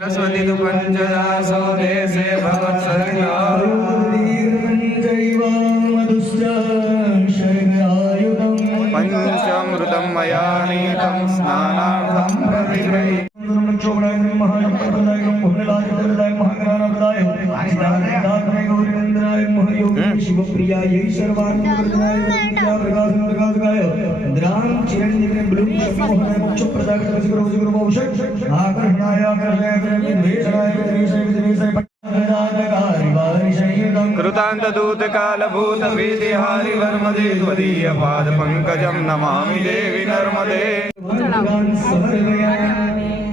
सरस्वती तो पंचदासो देशे भगवत चैव मधुश्च मया नीतं स्नानार्थं प्रतिगृही शिवप्रियायै सर्वात्मकृतनाय प्रकाशकाय द्रां चिरञ्जीवने ब्लूं सम्मोहनाय मोक्षप्रदाय वसिकरो वसिकरो भविष्यत् आकर्षणाय आकर्षणाय द्वेषणाय द्वेषाय द्वेषाय पट्टादाकारी वारिशयुधम् कृतान्तदूतकालभूतभीतिहारिवर्मदे त्वदीयपादपङ्कजं नमामि देवि नर्मदे। भगवान समर्पया अभी विराम करके चढ़ा दो थोड़ा थोड़ा हाँ चढ़ा दो धीरे हाँ नमः ओमाराय नमः ज्ञानाय नमः उदाराय नमः शमानाय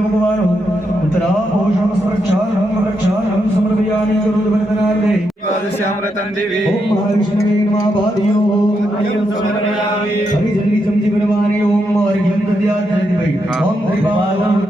भगवानो। उत्तरा भूषण स्पर्क्षानं वृक्षानं समर्पयामि करुणवर्धनार्थे द्वादश्यामृतं दिवि ओम समर्पयामि। हरिजनिजं जीवनवाणी। ओम अर्घ्यं ओम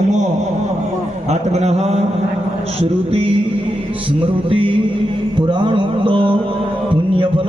मोमो आत्मन श्रुति स्मृति पुराणोक्तो पुण्यफल।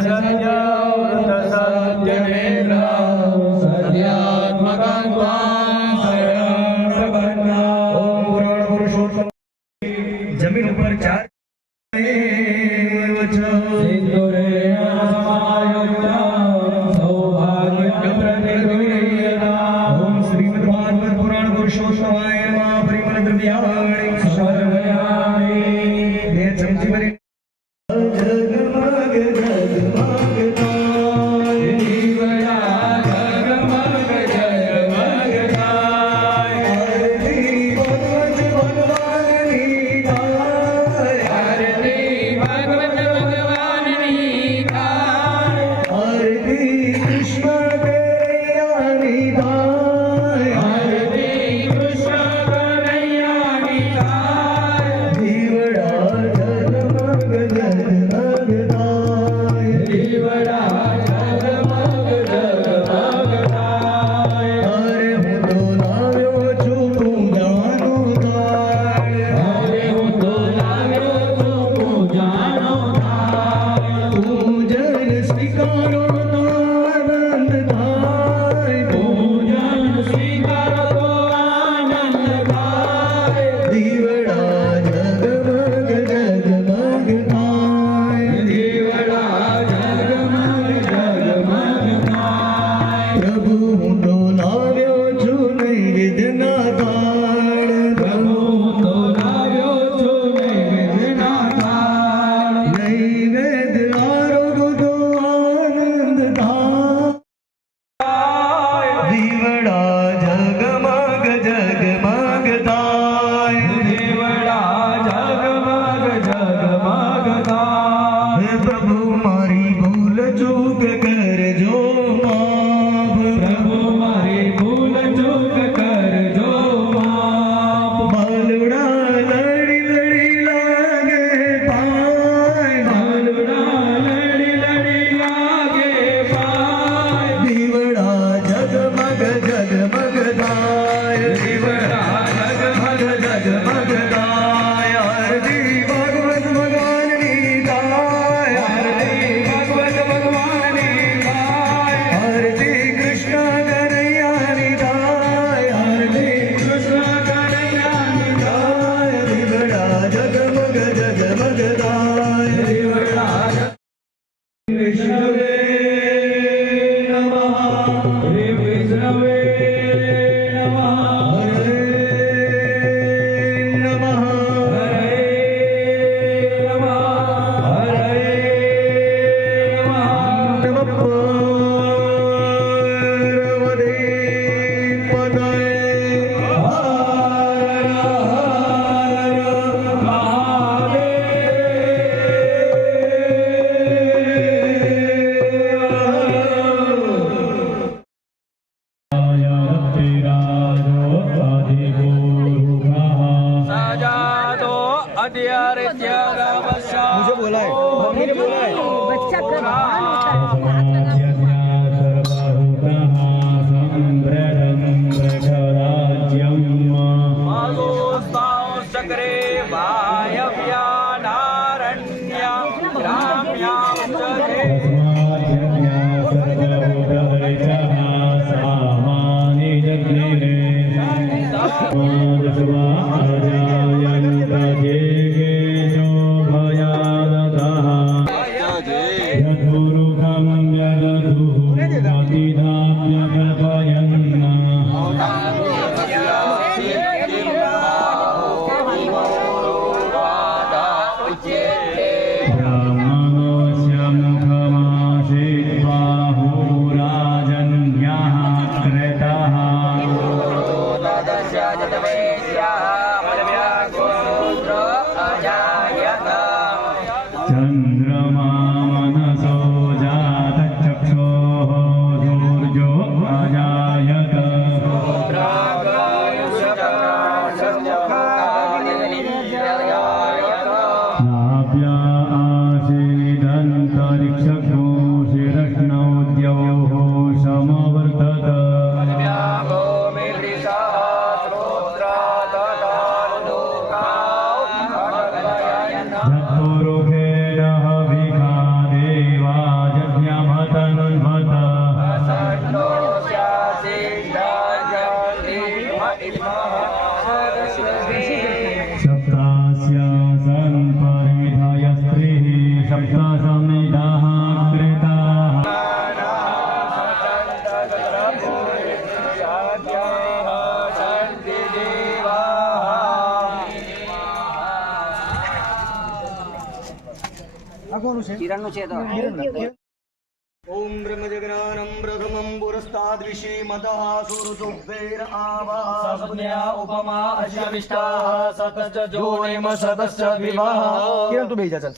કિરણ તું બેસી જા ચાલ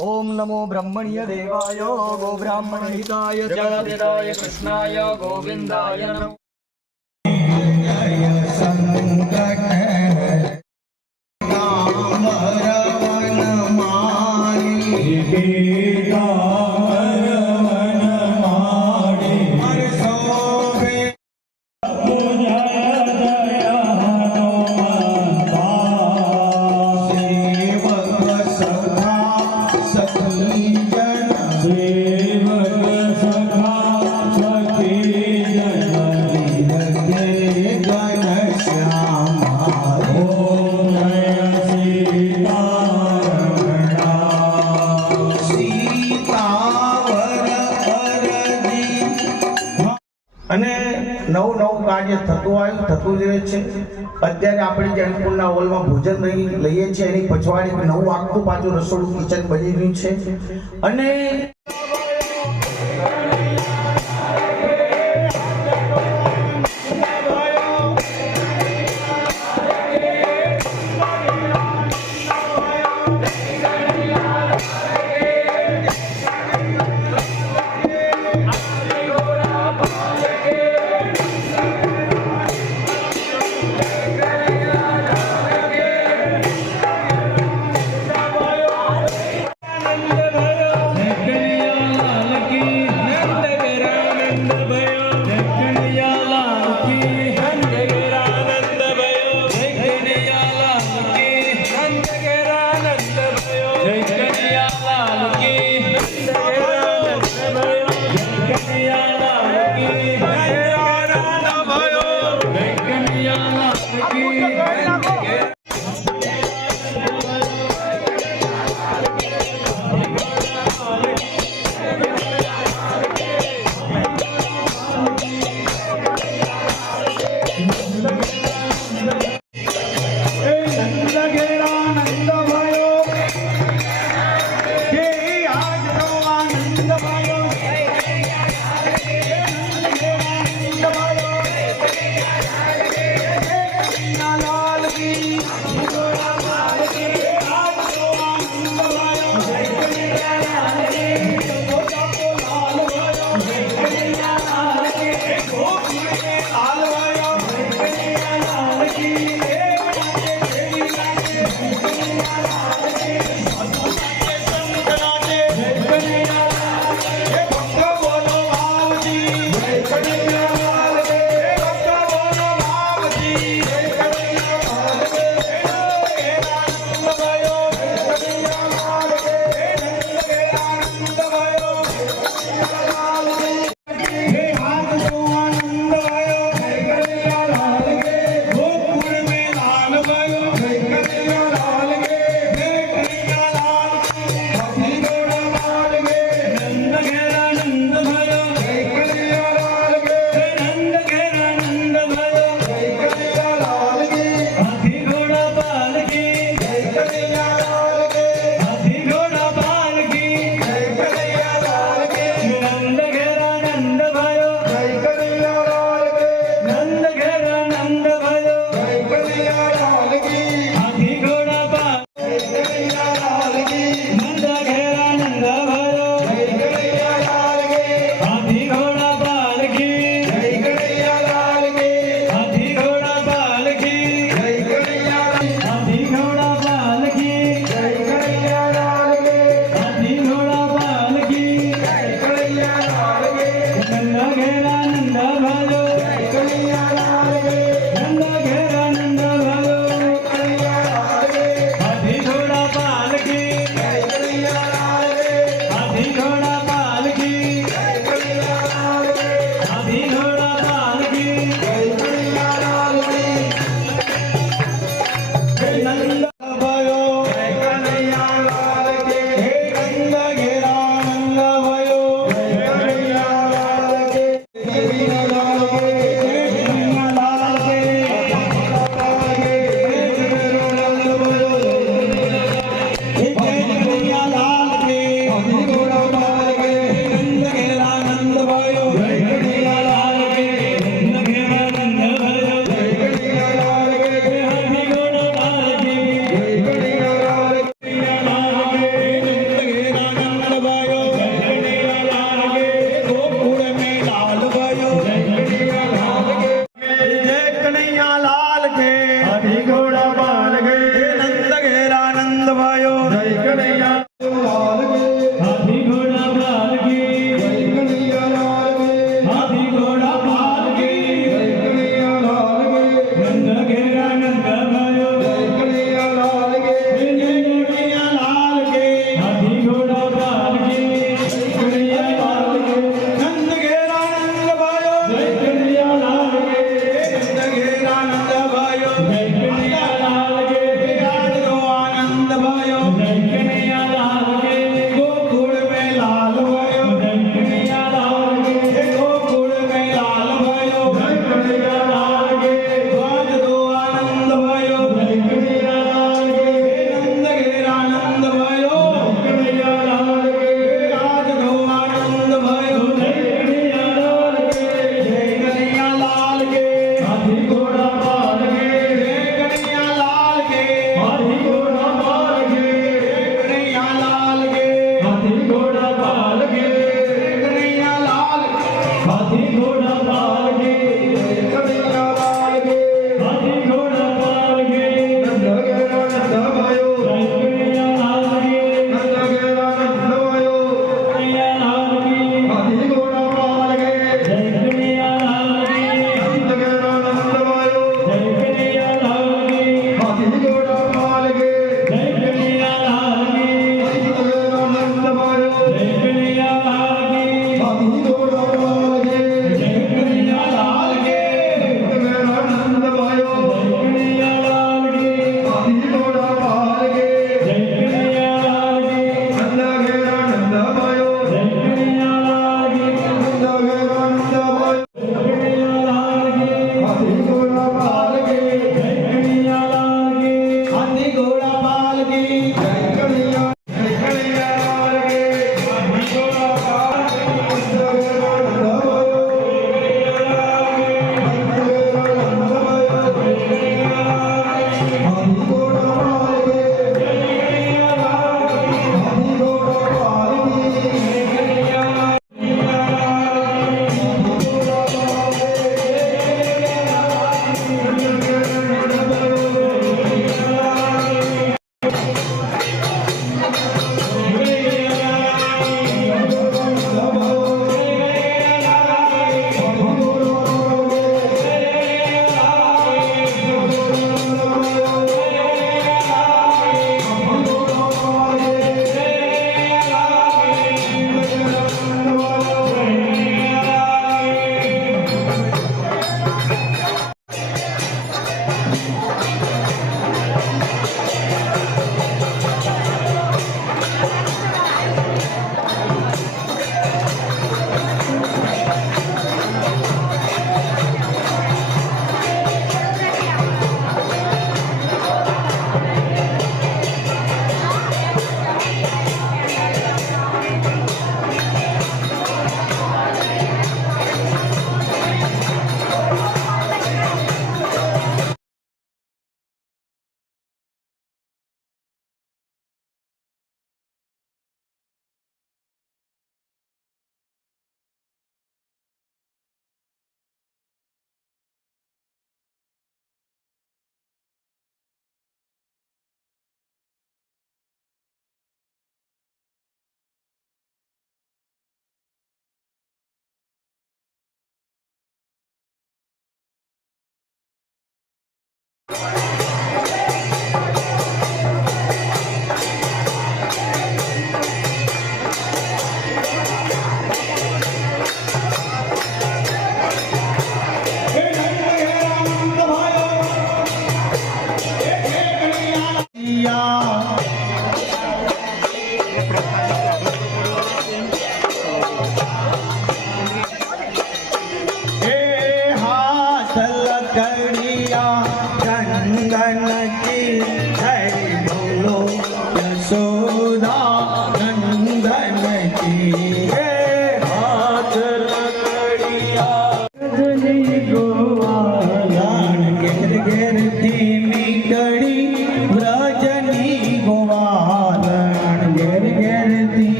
ઓમ નમો બ્રહ્મણ્ય દેવાય ગો બ્રાહ્મણ હિતાય જગદિરાય કૃષ્ણાય ગોવિંદાય રહે છે, અત્યારે આપણે જે અન્નપૂર્ણા હોલમાં ભોજન લઈ- લઈએ છીએ, એની પછવાડી નવું આખું પાછું રસોડું કિચન બની રહ્યું છે. અને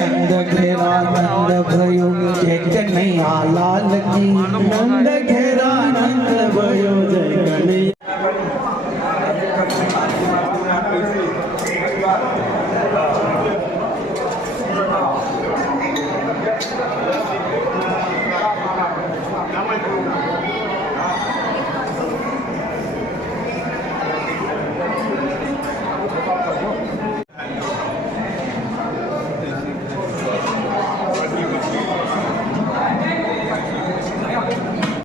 નંદ ઘેરા નંદ ભયો જય કનૈયા લાલ કી નંદ ઘેરા